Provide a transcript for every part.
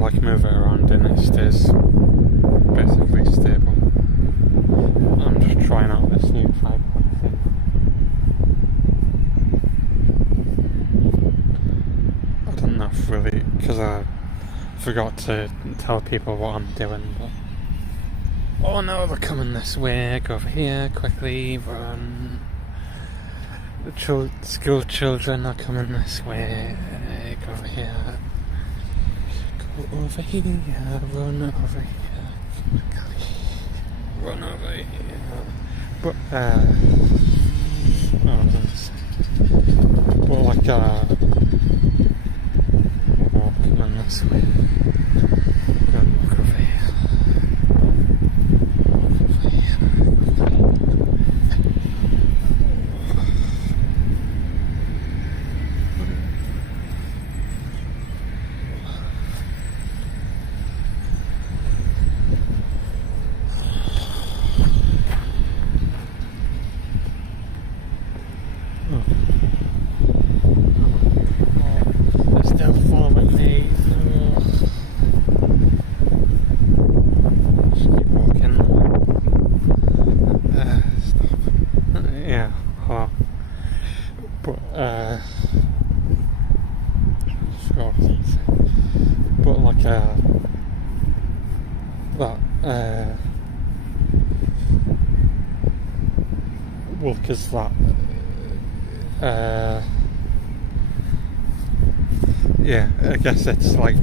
like move it around and it stays basically stable. I'm just trying out this new tripod thing. I don't know if really, because I forgot to tell people what I'm doing, but oh no, they're coming this way, go over here, quickly, run. The school children are coming this way, go over here. Go over here, run over here, run over here. But, what was I going to say? Well, like, coming this way. Go and walk over here. Walk over here. Well, because that, yeah, I guess it's like,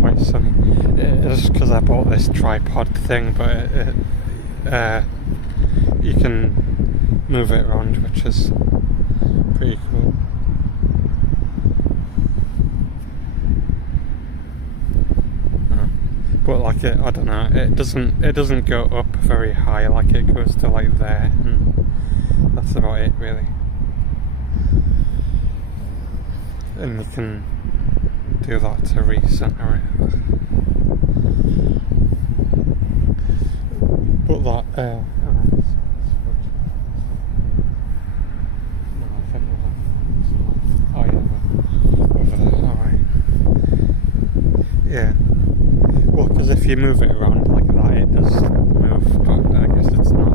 quite sunny. It's because I bought this tripod thing, but you can move it around, which is pretty cool. But like I don't know, it doesn't go up very high, like it goes to like there, and that's about it really. And you can do that to recenter it. But that, oh yeah, over there, alright. Yeah. Well, because if you move it around like that, it does move, but I guess it's not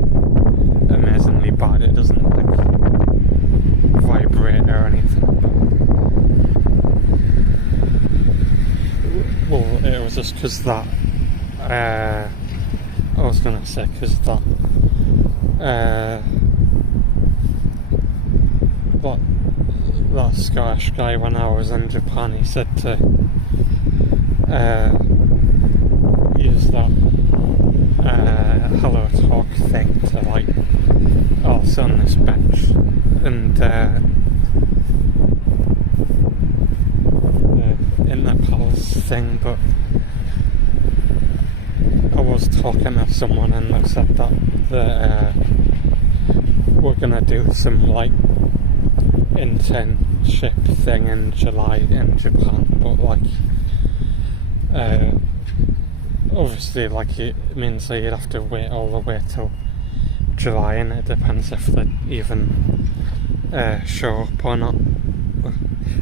amazingly bad. It doesn't like vibrate or anything. Well, it was just because that, I was going to say, because that, that Scottish guy when I was in Japan, he said to, use that Hello Talk thing to like, oh, sit on this bench and in Nepal's thing, but I was talking to someone and they said that we're gonna do some like internship thing in July in Japan, but like obviously like it means that you'd have to wait all the way till July, and it depends if they even show up or not.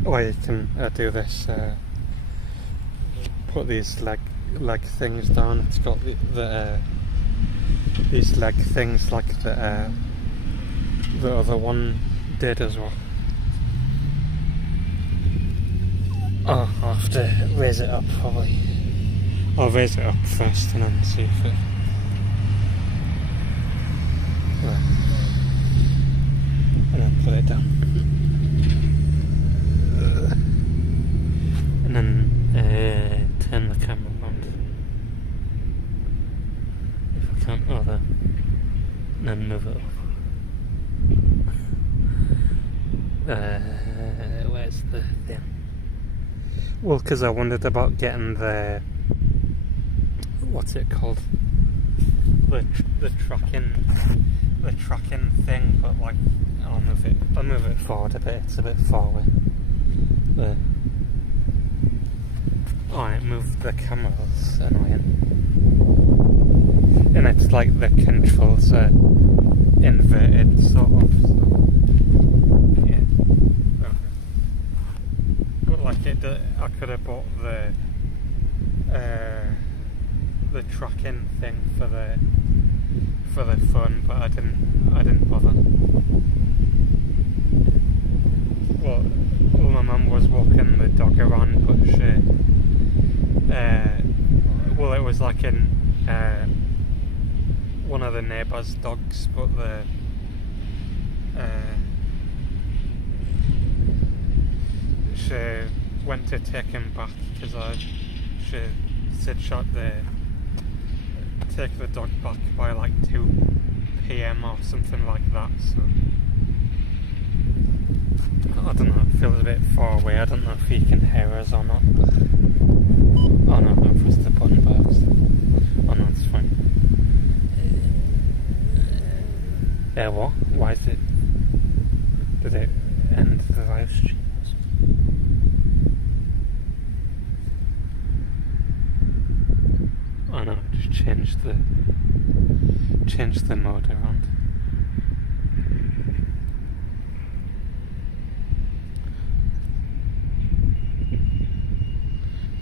Or you can do this, put these leg things down. It's got these leg things like the other one did as well. Oh, I'll have to raise it up probably. I'll raise it up first and then see if it... Right. And then put it down. And then turn the camera around. If I can't, oh there. And then move it up. Where's the thing? Well, because I wondered about getting the... what's it called? The tracking thing, but like I'll move it forward a bit. It's a bit far away. There. Alright, move the camera. That's annoying. And it's like the controls are inverted, sort of. So. Yeah. Okay. But like I could have bought the tracking thing for the phone, but I didn't bother. Well, my mum was walking the dog around, but it was like in one of the neighbours' dogs, but she went to take him back because she said take the dog back by like 2 p.m. or something like that, so I don't know, it feels a bit far away. I don't know if he can hear us or not. Oh no, I pressed the button by accident. Oh no, it's fine. Yeah, what? Why is it? Did it end the live stream? Oh no, just change the mode around.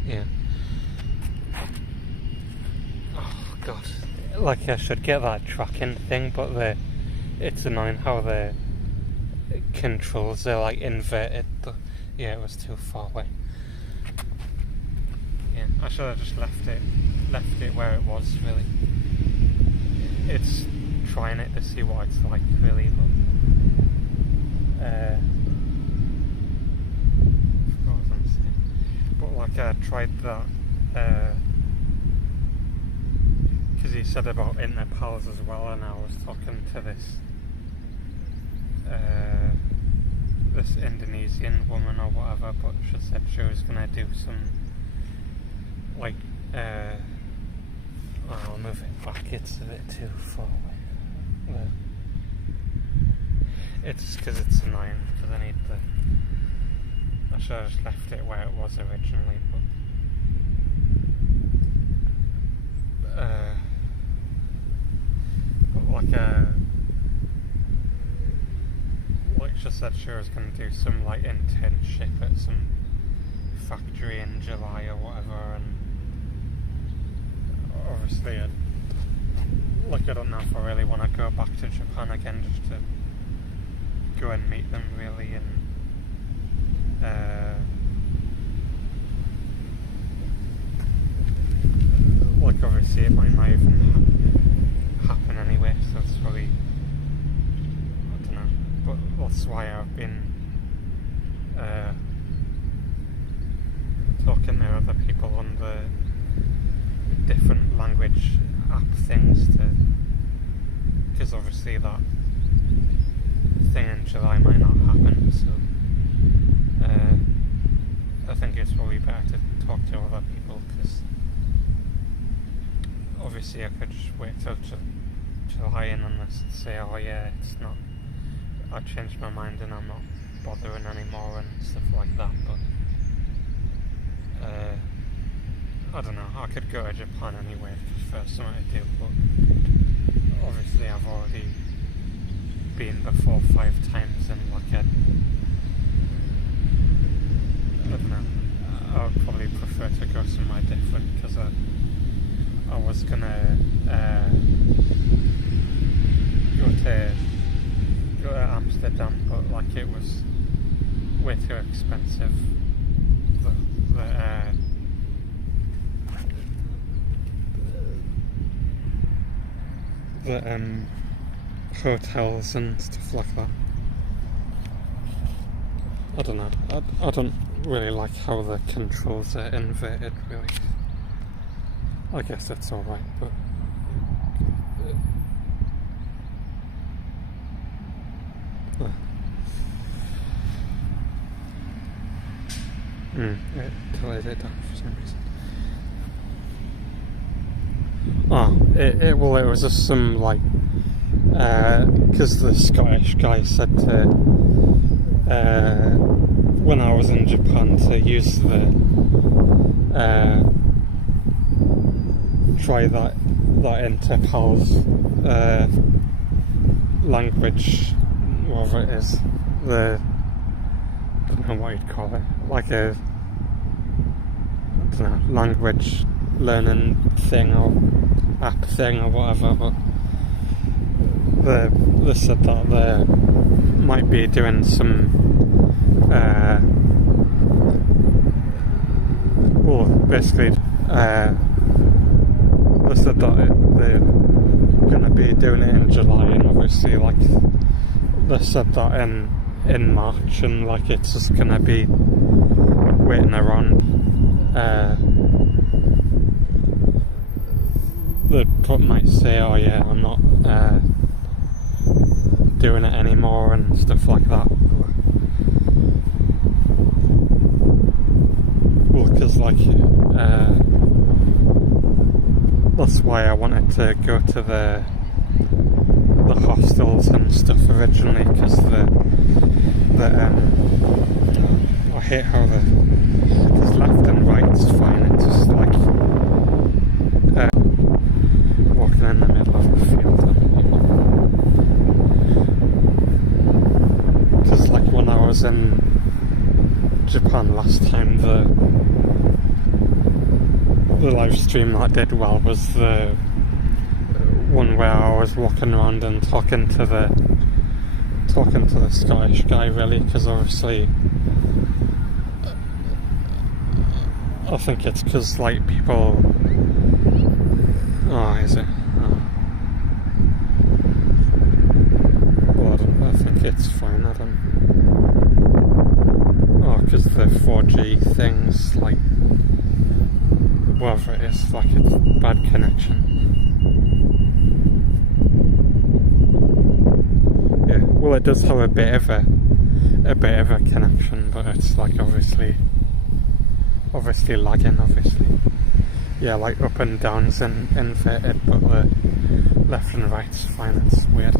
Yeah. Oh god. Like I should get that tracking thing, but it's annoying how the controls are like inverted. Yeah, it was too far away. Yeah, I should have just left it where it was, really. It's trying it to see what it's like, really, but what was I saying? But like I tried that because he said about Interpals as well, and I was talking to this Indonesian woman or whatever, but she said she was gonna do some like I'll move it back, it's a bit too far away. It's because it's annoying, because I need I should have just left it where it was originally, but like she said she was going to do some like internship at some factory in July or whatever, and obviously I don't know if I really want to go back to Japan again just to go and meet them, really, and like obviously it might not even happen anyway, so it's probably, I don't know, but that's why I've been talking to other people on the different language app things because obviously that thing in July might not happen, so I think it's probably better to talk to other people, because obviously I could just wait till July and then say, oh yeah, it's not, I changed my mind and I'm not bothering anymore and stuff like that, but I don't know, I could go to Japan anyway for something to do, but obviously I've already been before 5 times, and like I don't know, I would probably prefer to go somewhere different, because I was gonna go to Amsterdam, but like it was way too expensive. The hotels and stuff like that. I don't know. I don't really like how the controls are inverted, really. I guess that's alright, but it delayed it down for some reason. It was just some like because the Scottish guy said to when I was in Japan to use the try that Interpals language, whatever it is, I don't know what you'd call it, like a language learning thing or app thing or whatever, but they said that they might be doing some basically they said that they're going to be doing it in July, and obviously like they said that in March, and like it's just going to be waiting around. They might say, oh yeah, I'm not doing it anymore and stuff like that. Well, because like that's why I wanted to go to the hostels and stuff originally, because I hate how because left and right's fine, it's just like walking in the middle of the field. Because like when I was in Japan last time, the live stream that did well was the one where I was walking around and talking to the Scottish guy, really, because obviously I think it's because like people. Oh, is it? Oh. Well, I think it's fine. I don't. Oh, because the 4G things, like, whatever it is, like it's bad connection. Yeah, well, it does have a bit of a connection, but it's like obviously lagging, obviously. Yeah, like up and down's inverted, but the left and right's fine. It's weird.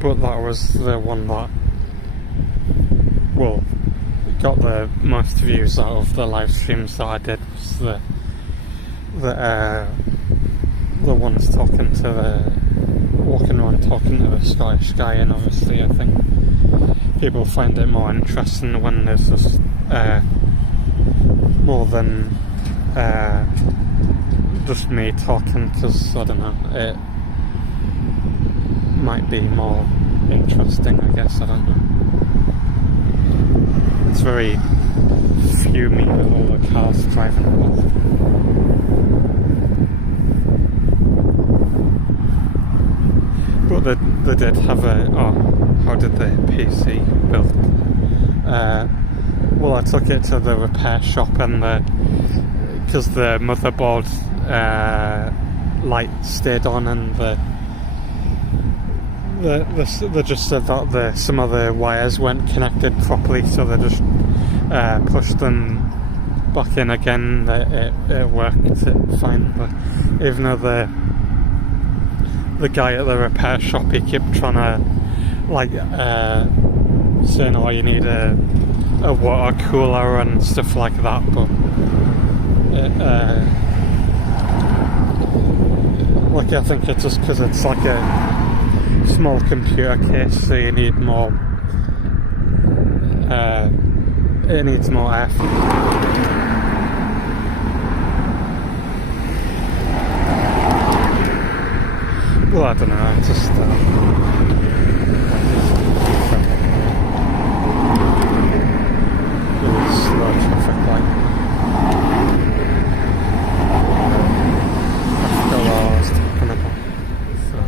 But that was the one that, well, got the most views out of the live streams that I did. Was the ones walking around talking to the Scottish guy, and obviously I think people find it more interesting when there's just more than just me talking, because I don't know, it might be more interesting, I guess. I don't know. It's very fumey with all the cars driving past. But they did have how did the PC build? Well, I took it to the repair shop, and because the motherboard light stayed on, and they just said that some of the wires weren't connected properly, so they just pushed them back in again. It worked fine, but even though the guy at the repair shop, he kept trying to like saying, oh, you need a water cooler and stuff like that, but like I think it's just because it's like a small computer case, so you need more it needs more air. Well, I don't know, I'm just really slow traffic light. I forgot what I was talking about. So.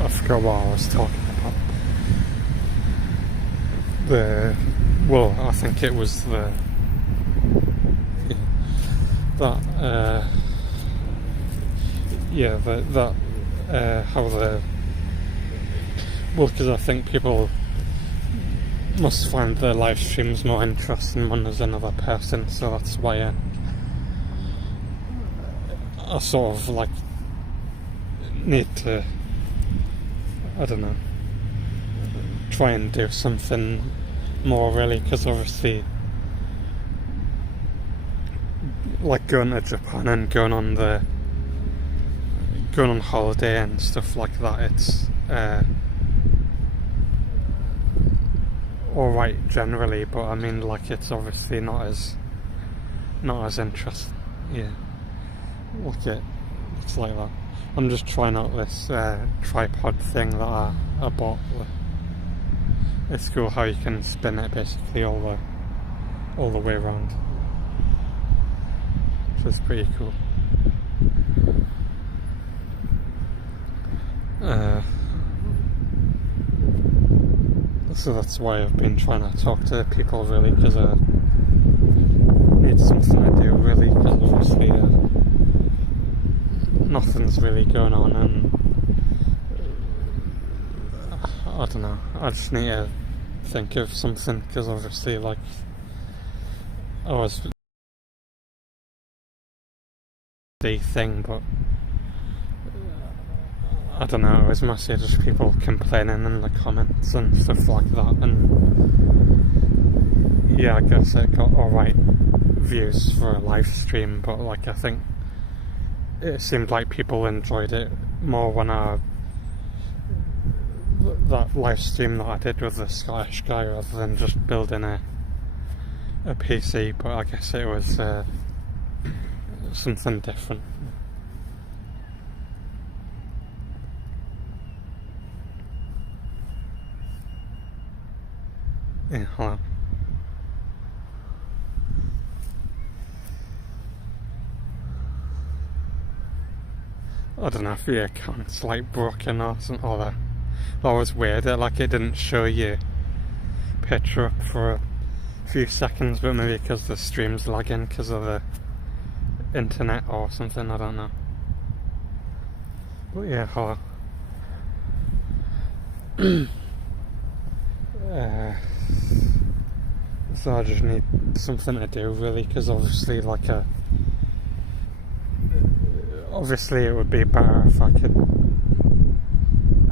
I forgot what I was talking about. Well, I think it was because I think people must find the live streams more interesting when there's another person, so that's why I sort of like need to, I don't know, try and do something more really, because obviously like going to Japan and going on holiday and stuff like that, it's alright generally, but I mean like it's obviously not as interesting. Yeah, look at it's like that. I'm just trying out this tripod thing that I bought. It's cool how you can spin it basically all the way around, which is pretty cool. So that's why I've been trying to talk to people really, because I need something to do really, because obviously nothing's really going on, and I don't know, I just need to think of something, because obviously like I was the thing, but I don't know, it was mostly just people complaining in the comments and stuff like that, and yeah, I guess it got alright views for a live stream, but like I think it seemed like people enjoyed it more when that live stream that I did with the Scottish guy, rather than just building a PC, but I guess it was something different. Yeah, hello. I don't know if your account's like broken or something, or that was weird, it didn't show you picture up for a few seconds, but maybe because the stream's lagging because of the internet or something, I don't know. But yeah, hello. So I just need something to do really, because obviously obviously it would be better if I could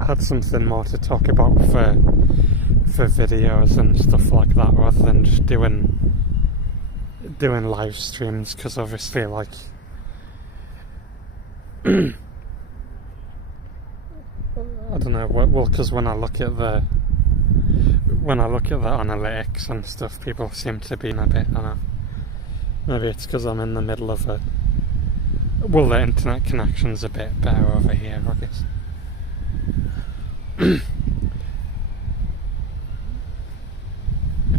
had something more to talk about for videos and stuff like that, rather than just doing live streams, because obviously like I don't know, well, because when I look at the analytics and stuff, people seem to be in a bit, I don't know, maybe it's because I'm in the middle of the internet connection's a bit better over here, I guess.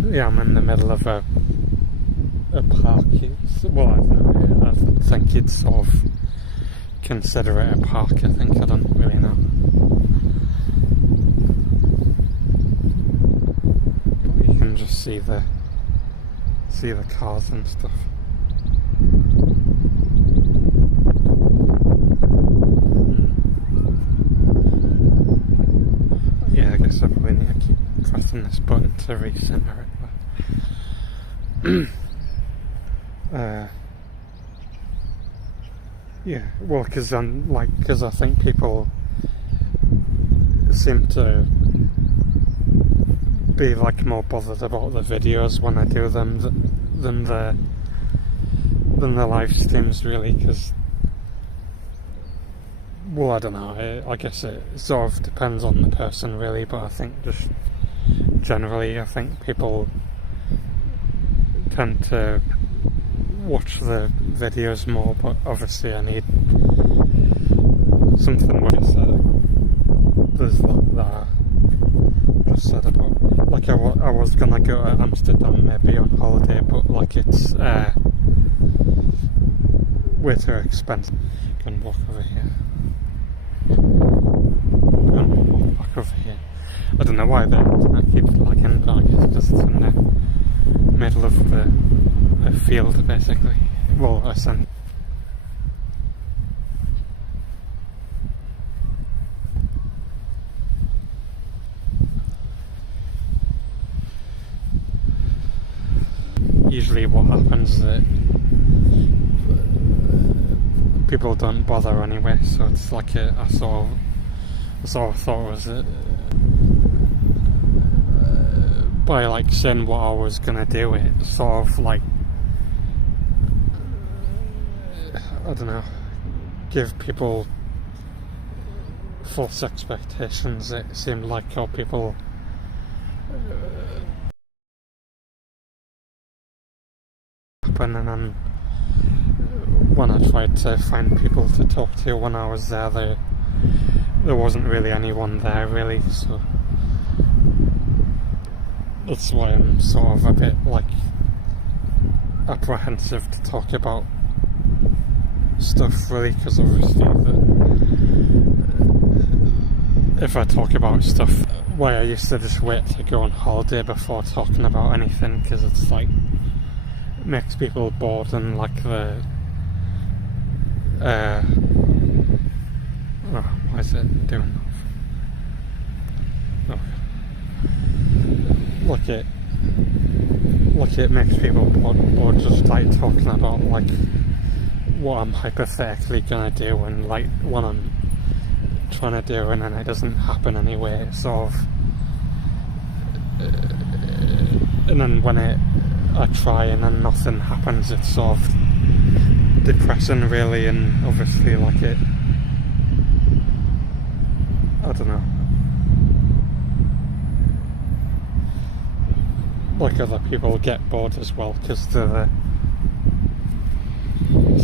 Yeah, I'm in the middle of a park. Well, I don't know, I think you'd sort of consider it a park, I think, I don't really know. But you can just see the cars and stuff. Yeah, I guess I probably need to keep pressing this button to recenter it. Yeah, well, because I think people seem to be like more bothered about the videos when I do them than the live streams, really, because, well, I don't know, I guess it sort of depends on the person really, but I think just generally I think people tend to watch the videos more, but obviously I need something where there's that I just said about, like I was gonna go to Amsterdam maybe on holiday, but like it's way too expensive. Go and walk over here. Go and walk back over here. I don't know why the internet keeps lagging, but I guess because it's in the middle of a field basically. Well, a sun. Usually what happens is that people don't bother anyway, so it's like I sort of thought it was by like saying what I was gonna do, it sort of like, I don't know, give people false expectations. It seemed like how people happen, and then when I tried to find people to talk to when I was there wasn't really anyone there really, so that's why I'm sort of a bit like apprehensive to talk about stuff really, because obviously if I talk about stuff where I used to just wait to go on holiday before talking about anything, because it's like makes people bored, and like why is it doing that? Oh. It makes people bored just like talking about like what I'm hypothetically gonna do, and like what I'm trying to do, and then it doesn't happen anyway. It's sort of, and then when I try and then nothing happens, it's sort of depressing really, and obviously like it, I don't know, like other people get bored as well, because they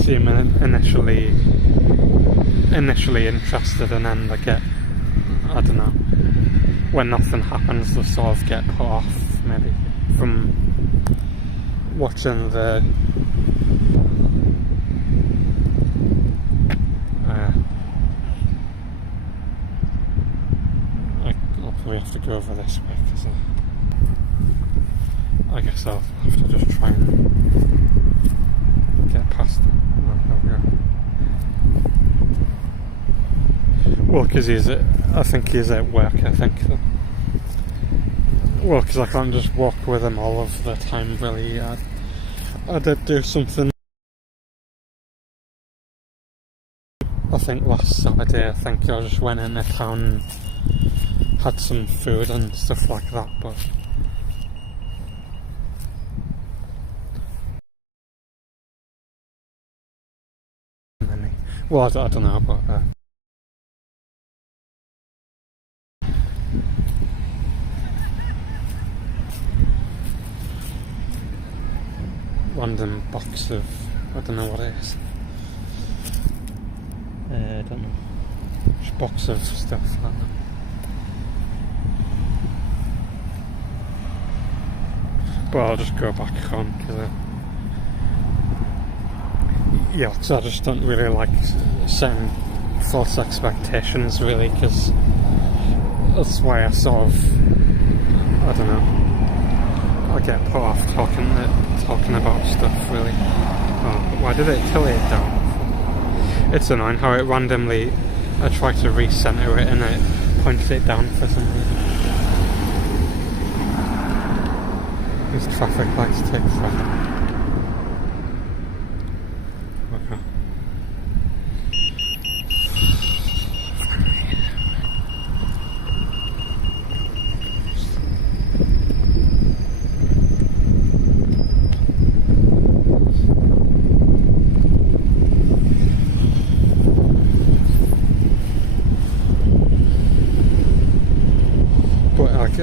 seem initially interested, and then they get, I don't know, when nothing happens they sort of get put off maybe from watching the I'll probably have to go over this way, because I guess I'll have to just try and get past it. Oh, there we go. Well, because I think he's at work, well, because I can't just walk with him all of the time really. I did do something, I think last Saturday. I think I just went into town, had some food and stuff like that, but well, I don't know, but random box of, I don't know what it is. I don't know. Just box of stuff like that. But I'll just go back home, because because I just don't really like setting false expectations really, because that's why I sort of, I don't know, I get put off talking about stuff really. Oh, why did it tilt it down? It's annoying how it randomly, I try to recenter it and it points it down for some reason. These traffic lights take forever. Okay.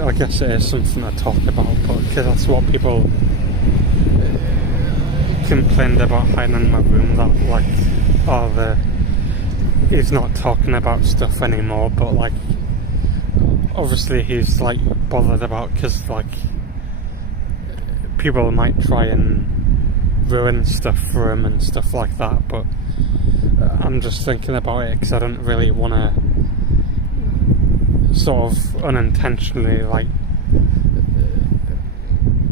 I guess it is something I talk about, but because that's what people complained about hiding in my room, that like, he's not talking about stuff anymore, but like obviously he's like bothered about, because like people might try and ruin stuff for him and stuff like that, but I'm just thinking about it because I don't really want to sort of unintentionally like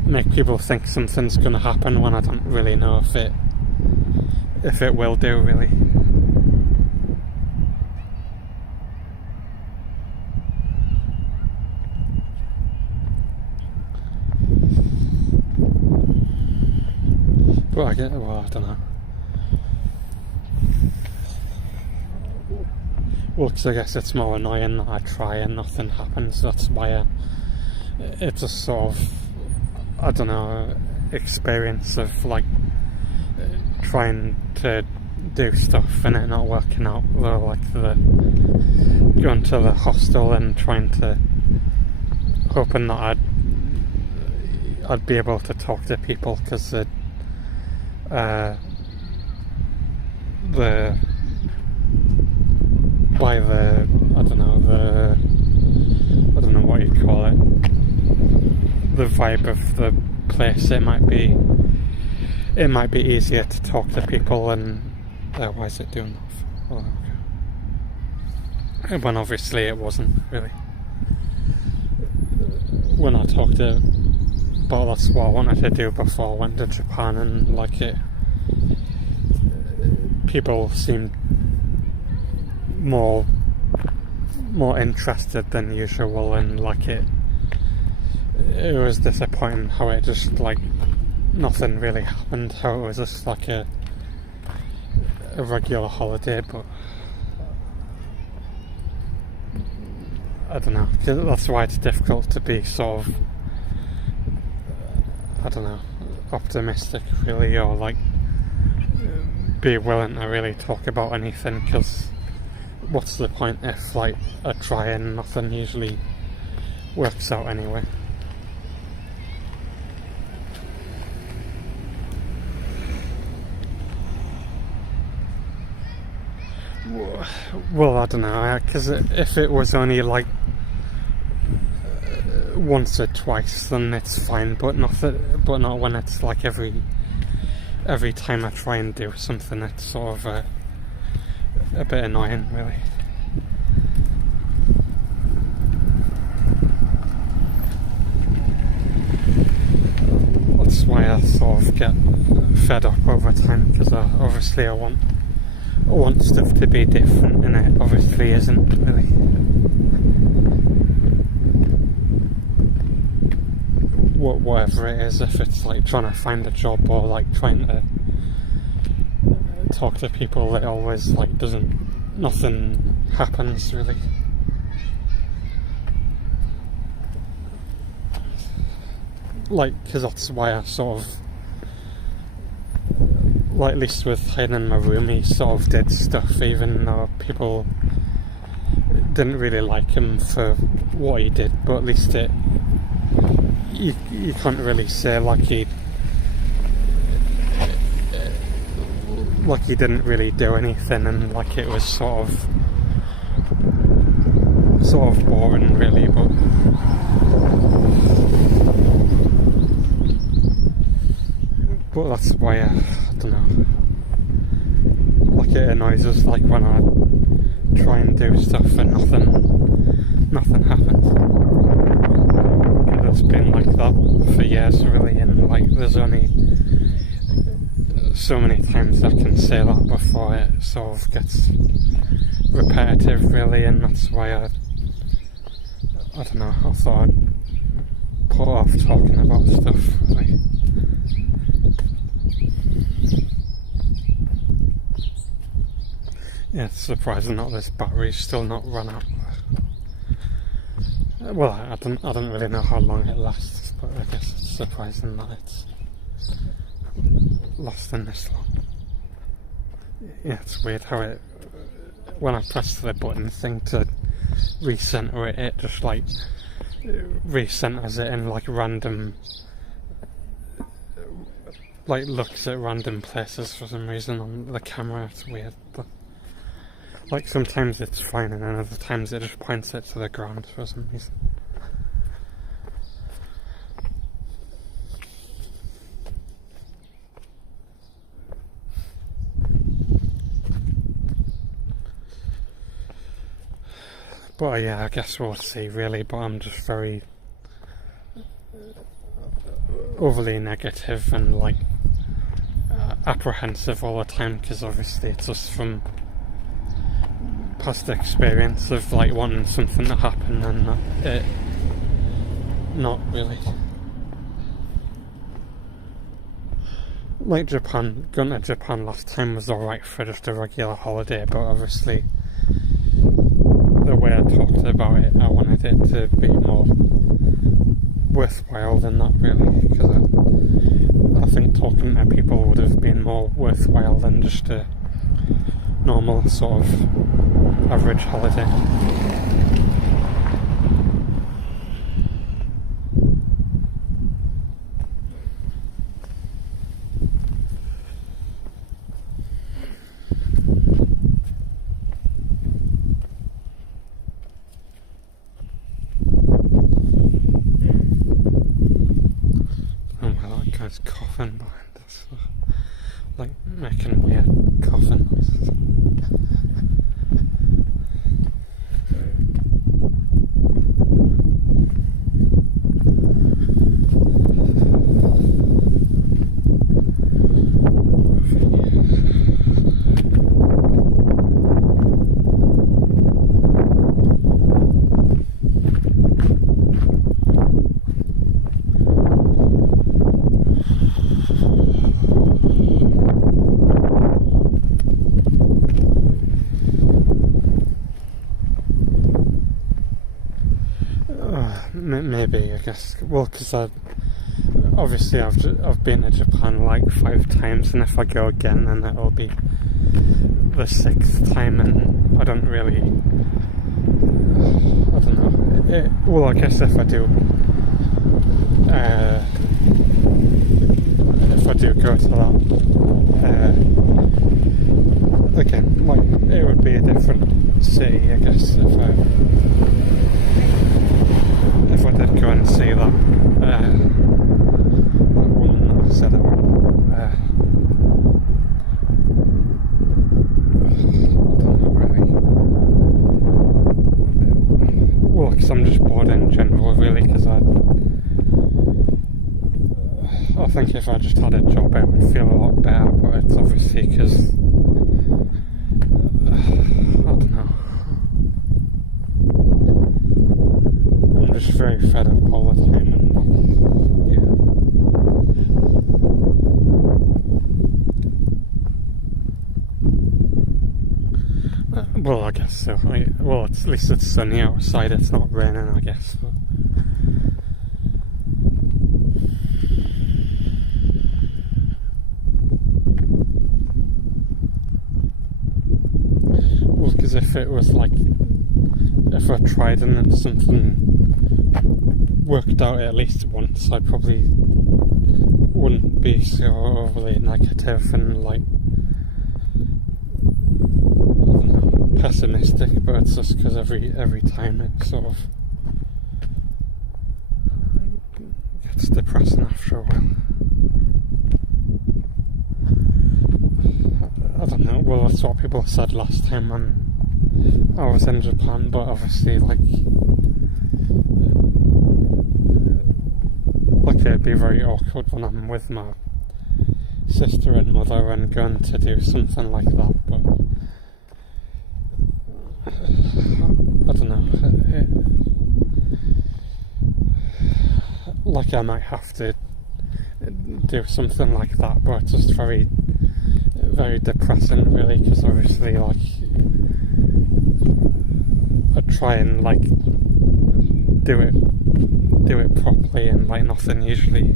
make people think something's going to happen when I don't really know if it will do really. But I don't know. well, because I guess it's more annoying that I try and nothing happens. That's why it's a sort of, I don't know, experience of like trying to do stuff and it not working out. Like the going to the hostel and trying to, hoping that I'd be able to talk to people, because the by the I don't know what you'd call it, the vibe of the place, it might be easier to talk to people. And why is it doing that? Oh, okay. When obviously it wasn't really. When I talked to, but that's what I wanted to do before I went to Japan, and like it, people seemed more interested than usual, and like it was disappointing how it just like nothing really happened, how it was just like a regular holiday. But I don't know, that's why it's difficult to be sort of, I don't know, optimistic really, or like be willing to really talk about anything, because what's the point if like I try and nothing usually works out anyway. Well, I don't know, because if it was only like once or twice, then it's fine, but not when it's like every time I try and do something. It's sort of a bit annoying, really. That's why I sort of get fed up over time, because obviously I want stuff to be different, and it obviously isn't really. Whatever it is, if it's like trying to find a job or like trying to talk to people, it always like nothing happens really. Like, because that's why I sort of, like, at least with hiding in my room, he sort of did stuff even though people didn't really like him for what he did, but at least you can't really say like he didn't really do anything, and like it was sort of boring really. But that's why I don't know, like it annoys us like when I try and do stuff and nothing happens. It's been like that for years really, and like there's only so many times I can say that before it sort of gets repetitive really, and that's why I don't know, I thought I'd put off talking about stuff really. Yeah, it's surprising that this battery's still not run out. Well, I don't really know how long it lasts, but I guess it's surprising that it's lasting this long. Yeah, it's weird how it, when I press the button thing to recenter it, it just like recenters it in like random, like looks at random places for some reason on the camera. It's weird, but like sometimes it's fine and then other times it just points it to the ground for some reason. But yeah, I guess we'll see really, but I'm just very overly negative and like apprehensive all the time, because obviously it's just from past experience of like wanting something to happen and it not really. Like Japan, going to Japan last time was alright for just a regular holiday, but obviously the way I talked about it, I wanted it to be more worthwhile than that, really, because I think talking to people would have been more worthwhile than just a normal sort of average holiday. Guy's coughing behind us, like making weird coughing noises. Maybe, I guess. Well, because obviously I've been to Japan like 5 times, and if I go again, then it'll be the 6th time, and I don't really. I don't know. Well, I guess if I do go to that again, like it would be a different city, I guess, if I did go and see that woman that I said about. I don't know really. Well, because I'm just bored in general, really, because I think if I just had a job it would feel a lot better, but it's obviously because I don't know. I'm just very fed up all the time, and yeah. Well, I guess so. Well, at least it's sunny outside, it's not raining, I guess. But well, because if it was like, if I tried and something worked out at least once, I probably wouldn't be so overly negative and like, I don't know, pessimistic, but it's just because every time it sort of gets depressing after a while. I don't know, well, that's what people said last time when I was in Japan, but obviously like it'd be very awkward when I'm with my sister and mother and going to do something like that, but I don't know, like I might have to do something like that, but it's just very, very depressing, really, because obviously like I try and like do it properly, and like nothing usually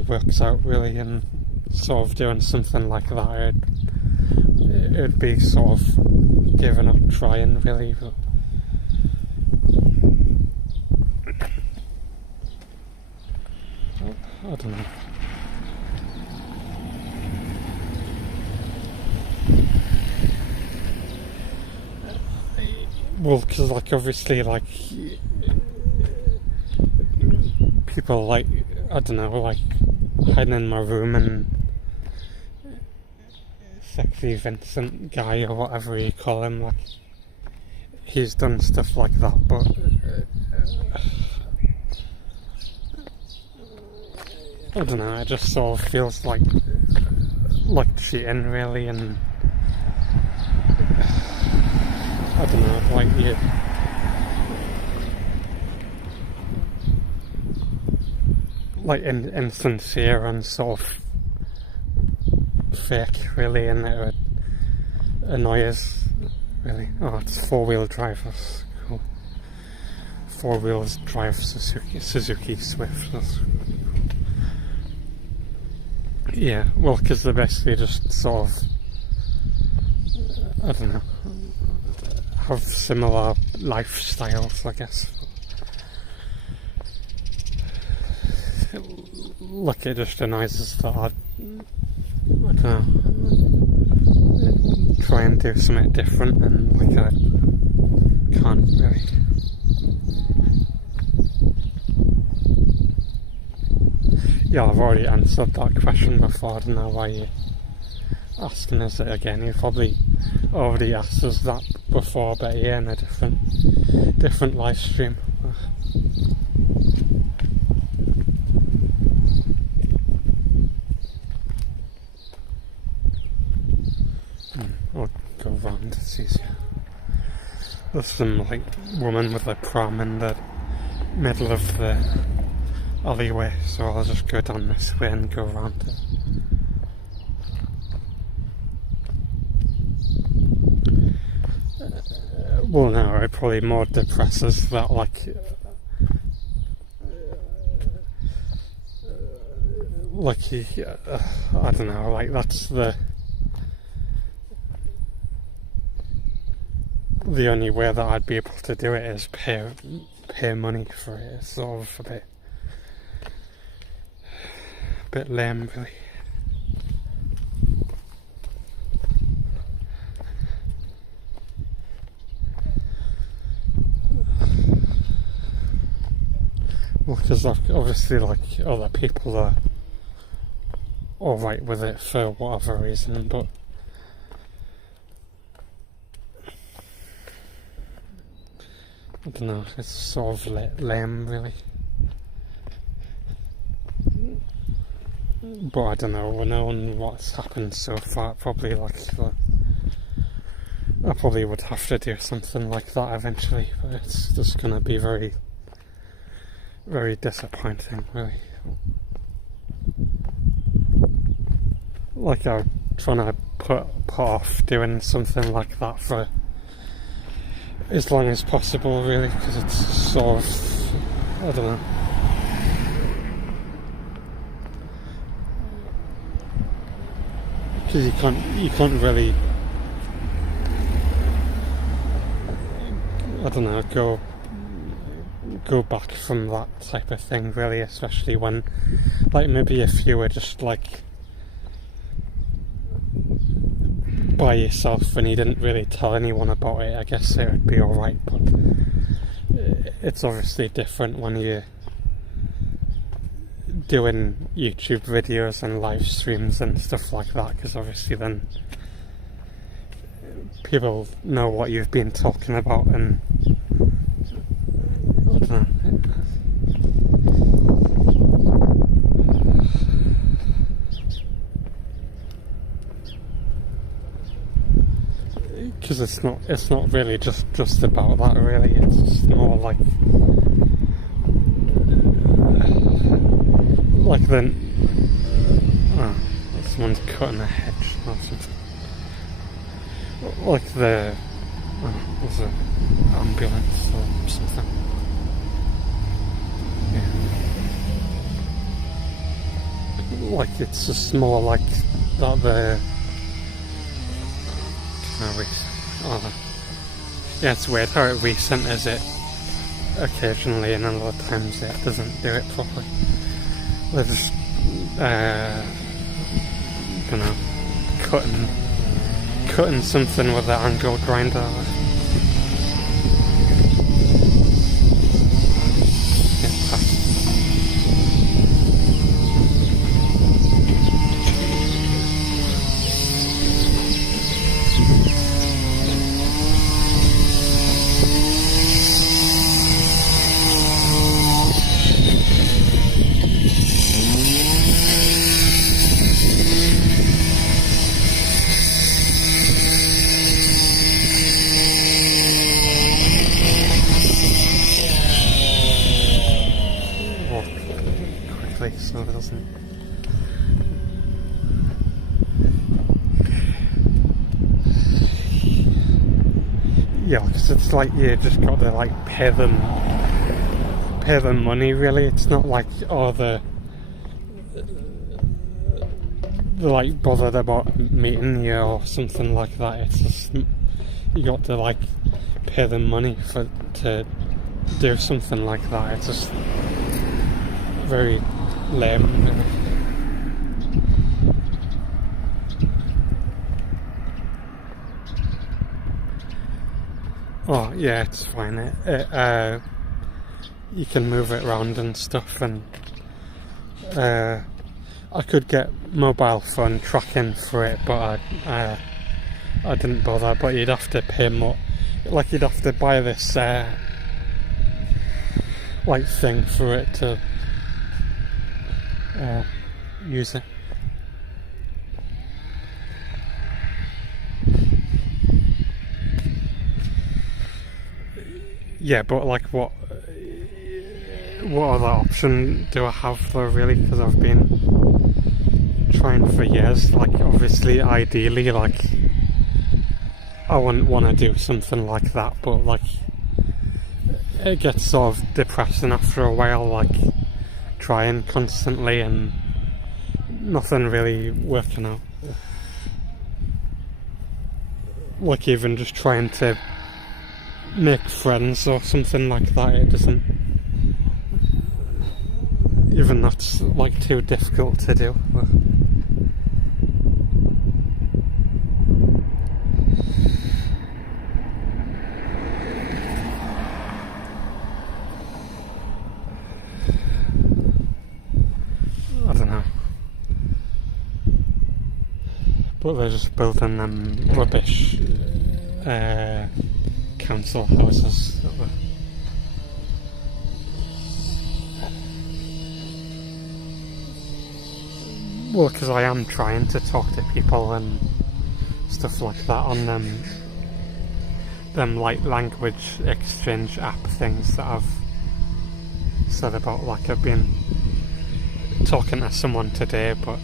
works out, really, and sort of doing something like that it'd be sort of giving up trying, really, but I don't know. Well, because like obviously like people like, I don't know, like hiding in my room and Sexy Vincent guy or whatever you call him, like he's done stuff like that, but I don't know, it just sort of feels like cheating, really, and I don't know, like like insincere and sort of fake, really, and annoy us, really. Oh, it's 4-wheel drive. That's cool. 4-wheel drive Suzuki Swift. That's cool. Yeah, well, because they're basically just sort of, I don't know, have similar lifestyles, I guess. Look, it just annoys us that I don't know, try and do something different and like I can't really. Yeah, I've already answered that question before. I don't know why you're asking us it again. You probably already asked us that before, but yeah, in a different live stream. I'll go round, it's easier. There's some like woman with a pram in the middle of the alleyway, so I'll just go down this way and go around it. Well, no, it probably more depresses that, like I don't know, like that's the only way that I'd be able to do it is pay money for it. It's sort of a bit lame, really. Well, because obviously, like, other people are alright with it for whatever reason, but I don't know, it's sort of lame, really. But I don't know, knowing what's happened so far, probably like I probably would have to do something like that eventually, but it's just gonna be very, very disappointing, really. Like, I'm trying to put off doing something like that for as long as possible, really, because it's sort of, I don't know. Because you can't really, I don't know, go back from that type of thing, really, especially when, like, maybe if you were just like by yourself and you didn't really tell anyone about it, I guess it would be alright, but it's obviously different when you're doing YouTube videos and live streams and stuff like that, because obviously then people know what you've been talking about, and I don't know. Because it's not really just about that, really. It's just more like then someone's cutting a hedge or something. Like there's an ambulance or something. Yeah. Like it's just more like that yeah, it's weird how it recenters it occasionally, and a lot of times it doesn't do it properly. They're just, you know, cutting something with an angle grinder. Yeah, because it's like you just got to like pay them money. Really, it's not like they're like bothered about meeting you or something like that. It's just you got to like pay them money to do something like that. It's just very lame, really. Oh yeah, it's fine. You can move it around and stuff, and I could get mobile phone tracking for it, but I didn't bother. But you'd have to pay more. Like you'd have to buy this like thing for it to use it. Yeah, but like what other option do I have though, really? Because I've been trying for years. Like, obviously, ideally, like, I wouldn't want to do something like that, but like, it gets sort of depressing after a while, like, trying constantly and nothing really working out. Like, even just trying to make friends or something like that, it doesn't. Even that's like too difficult to do. I don't know. But they're just building them rubbish council houses. Well, because I am trying to talk to people and stuff like that on them like language exchange app things that I've said about. Like, I've been talking to someone today, but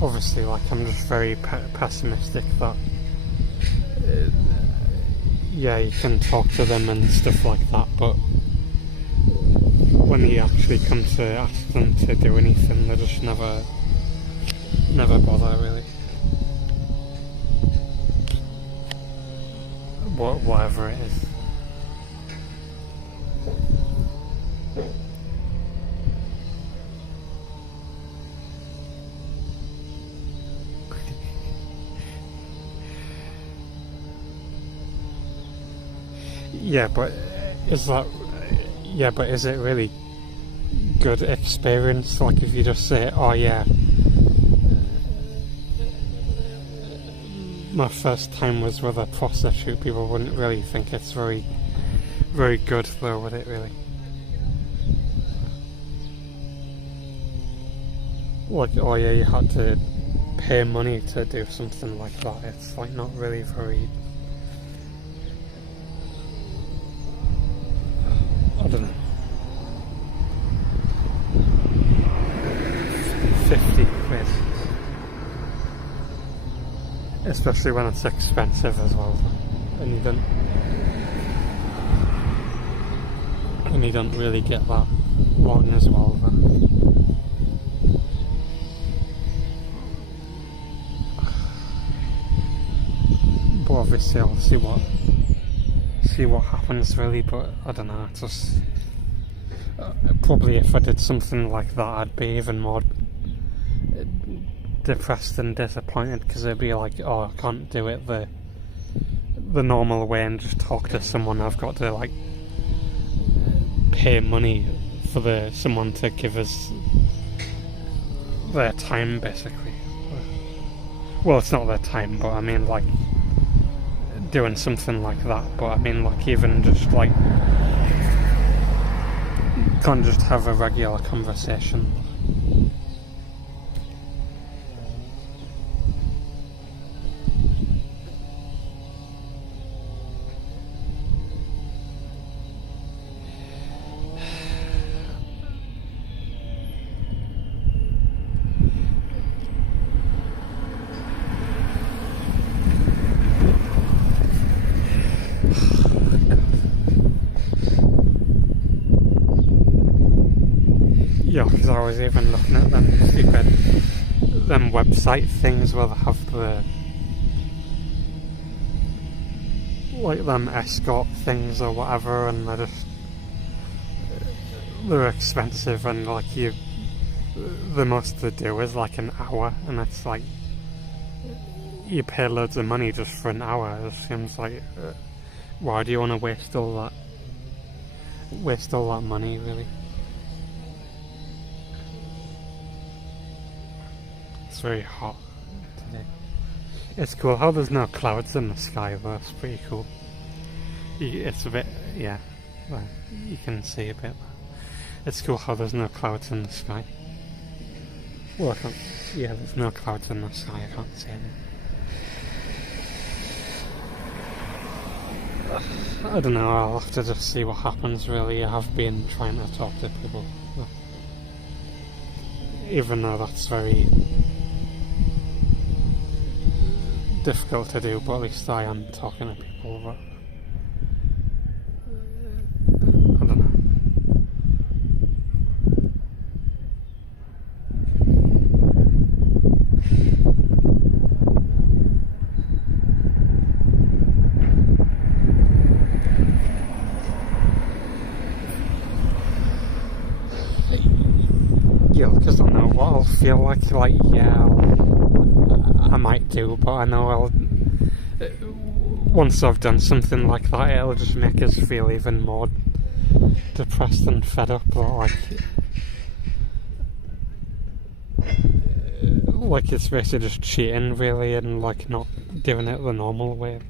obviously, like, I'm just very pessimistic that yeah, you can talk to them and stuff like that, but when you actually come to ask them to do anything, they just never bother, really. Whatever it is. Yeah, but is it really good experience? Like, if you just say, oh yeah, my first time was with a prostitute, people wouldn't really think it's very, very good, though, would it, really? Like, oh yeah, you had to pay money to do something like that. It's like not really very. I don't know. 50 quid. Especially when it's expensive as well. And you don't really get that long as well. But obviously I'll see what happens, really, but I don't know, it's just probably if I did something like that, I'd be even more depressed and disappointed, because it'd be like, oh, I can't do it the normal way and just talk to someone. I've got to like pay money for someone to give us their time, basically. Well, it's not their time, but I mean, like, doing something like that. But I mean, like, even just like, can't just have a regular conversation. I was even looking at them stupid them website things where they have the like them escort things or whatever, and they're expensive, and like the most they do is like an hour, and it's like you pay loads of money just for an hour. It seems like why do you want to waste all that money, really? It's very hot today. It's cool how there's no clouds in the sky though. It's pretty cool. It's a bit, yeah, well, you can see a bit. It's cool how there's no clouds in the sky. Well, there's no clouds in the sky, I can't see anything. I don't know, I'll have to just see what happens, really. I have been trying to talk to people, even though that's very difficult to do, but at least I am talking to people. But I don't know. Yeah, because I know what I'll feel like yeah, I might do, but I know once I've done something like that, it'll just make us feel even more depressed and fed up, or like it's basically just cheating, really, and like not doing it the normal way.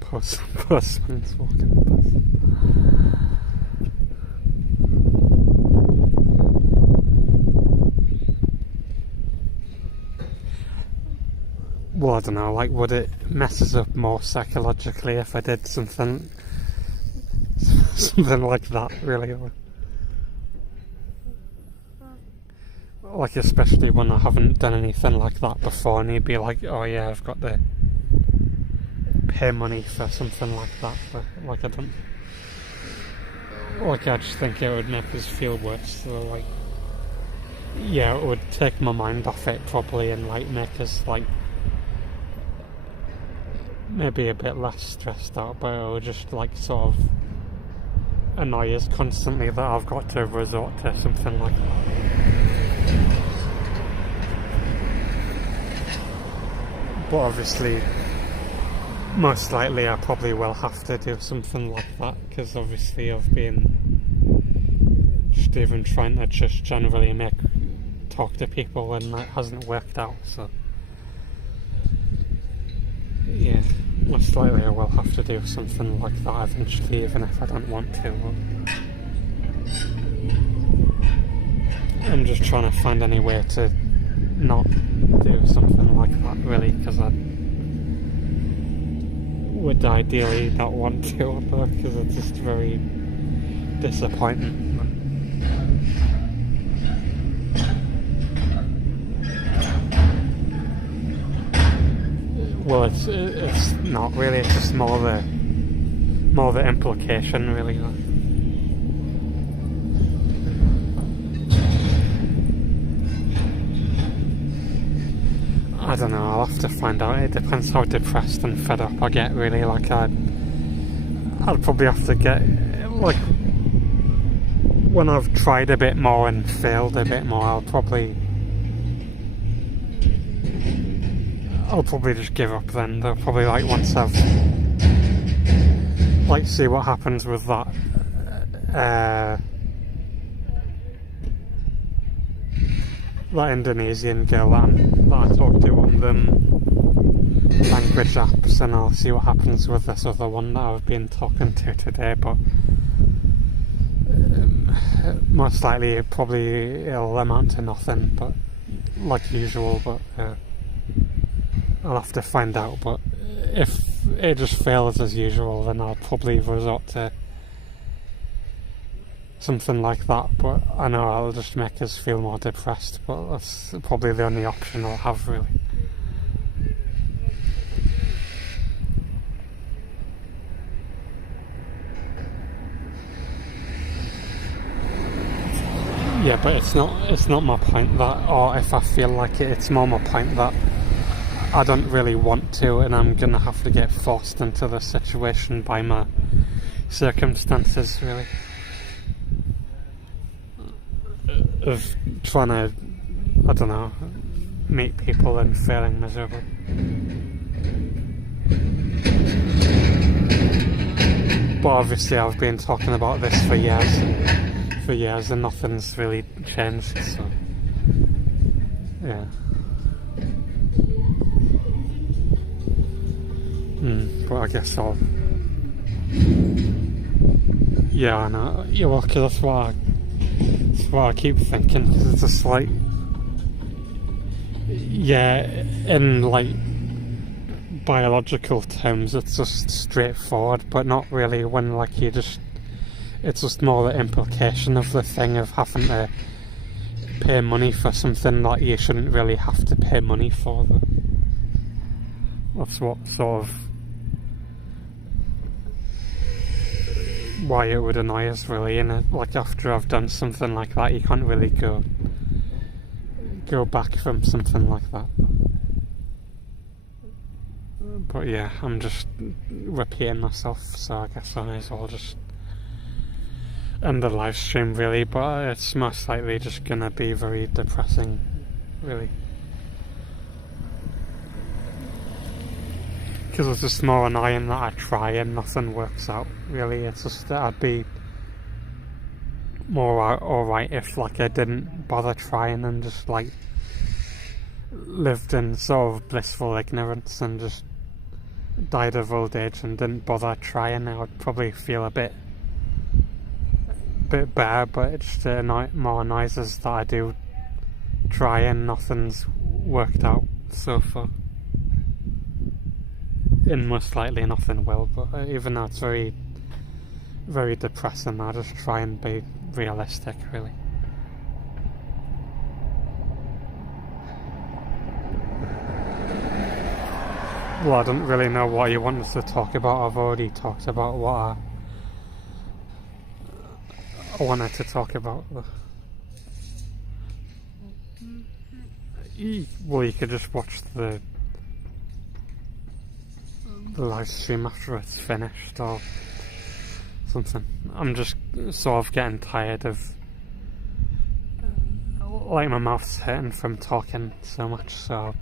Postman's walking past. Well, I don't know, like, would it mess us up more psychologically if I did something like that, really? Like, especially when I haven't done anything like that before, and you'd be like, oh yeah, I've got to pay money for something like that, but like I don't, like I just think it would make us feel worse. So like, yeah, it would take my mind off it probably, and like make us like maybe a bit less stressed out, but it would just like sort of annoy us constantly that I've got to resort to something like that. But obviously, most likely I probably will have to do something like that, because obviously I've been just even trying to just generally talk to people, and that hasn't worked out, so yeah, most likely I will have to do something like that eventually, even if I don't want to. I'm just trying to find any way to not do something like that, really, because I would ideally not want to, because it's just very disappointing. Well, it's not really. It's just more the implication, really. I don't know. I'll have to find out. It depends how depressed and fed up I get. Really, like I'll probably have to get like when I've tried a bit more and failed a bit more. I'll probably just give up then. They'll probably like once I've like see what happens with that that Indonesian girl that I talked to on the language apps, and I'll see what happens with this other one that I've been talking to today, but most likely it'll amount to nothing, but like usual, but I'll have to find out. But if it just fails as usual, then I'll probably resort to something like that, but I know I'll just make us feel more depressed, but that's probably the only option I'll have, really. Yeah, but it's not my point that, or if I feel like it, it's more my point that I don't really want to, and I'm gonna have to get forced into the situation by my circumstances, really, of trying to, I don't know, meet people and feeling miserable. But obviously I've been talking about this for years and nothing's really changed, so yeah. But I guess I'll... Yeah, I know. Yeah, well, cause that's what I keep thinking, because it's just like... Yeah, in like biological terms it's just straightforward, but not really when like you just... It's just more the implication of the thing of having to pay money for something that you shouldn't really have to pay money for. That's what sort of... why it would annoy us, really, and like after I've done something like that you can't really go back from something like that. But yeah, I'm just repeating myself, so I guess I may as well just end the live stream, really, but it's most likely just gonna be very depressing, really, because it's just more annoying that I try and nothing works out, really. It's just that I'd be more alright if like I didn't bother trying and just like lived in sort of blissful ignorance and just died of old age and didn't bother trying. I would probably feel a bit better, but it just more annoys us that I do try and nothing's worked out so far, and most likely nothing will. But even though it's very, very depressing, I just try and be realistic, really. Well, I don't really know what you want us to talk about. I've already talked about what I wanted to talk about. Well, you could just watch the live stream after it's finished or something. I'm just sort of getting tired of, like, my mouth's hurting from talking so much, so I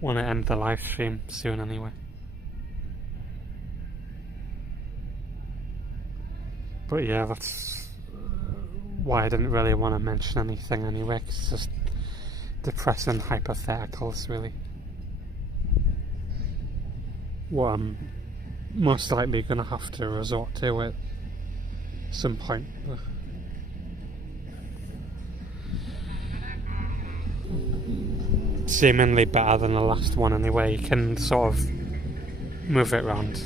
want to end the live stream soon anyway. But yeah, that's why I didn't really want to mention anything anyway, 'cause it's just depressing hypotheticals, really. What I'm most likely going to have to resort to at some point. Seemingly better than the last one anyway. You can sort of move it around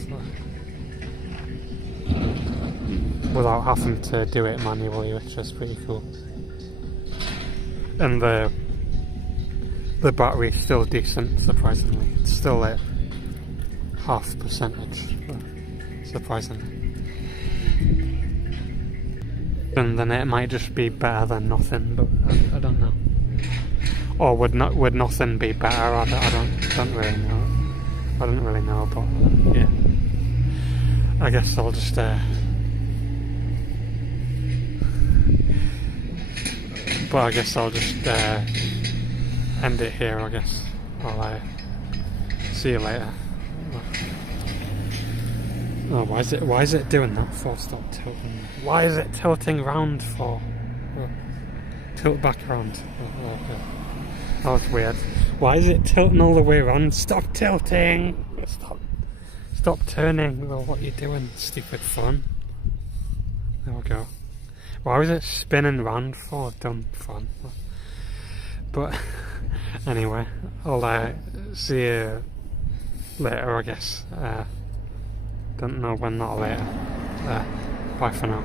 without having to do it manually, which is pretty cool. And the battery's still decent, surprisingly. It's still at half percentage, surprisingly. And then it might just be better than nothing, but I don't know. Or would nothing be better? I don't really know. I don't really know, but yeah. I guess I'll just but I guess I'll just end it here, I guess. I'll see you later. Oh, why is it doing that for? Stop tilting. Why is it tilting round for? Oh, tilt back around. Oh, okay. That was weird. Why is it tilting all the way around? Stop tilting! Stop turning. Well, what are you doing, stupid phone? There we go. Why was it spinning round for? Dumb fun. But anyway, I'll see you later, I guess. Don't know when, not later. Bye for now.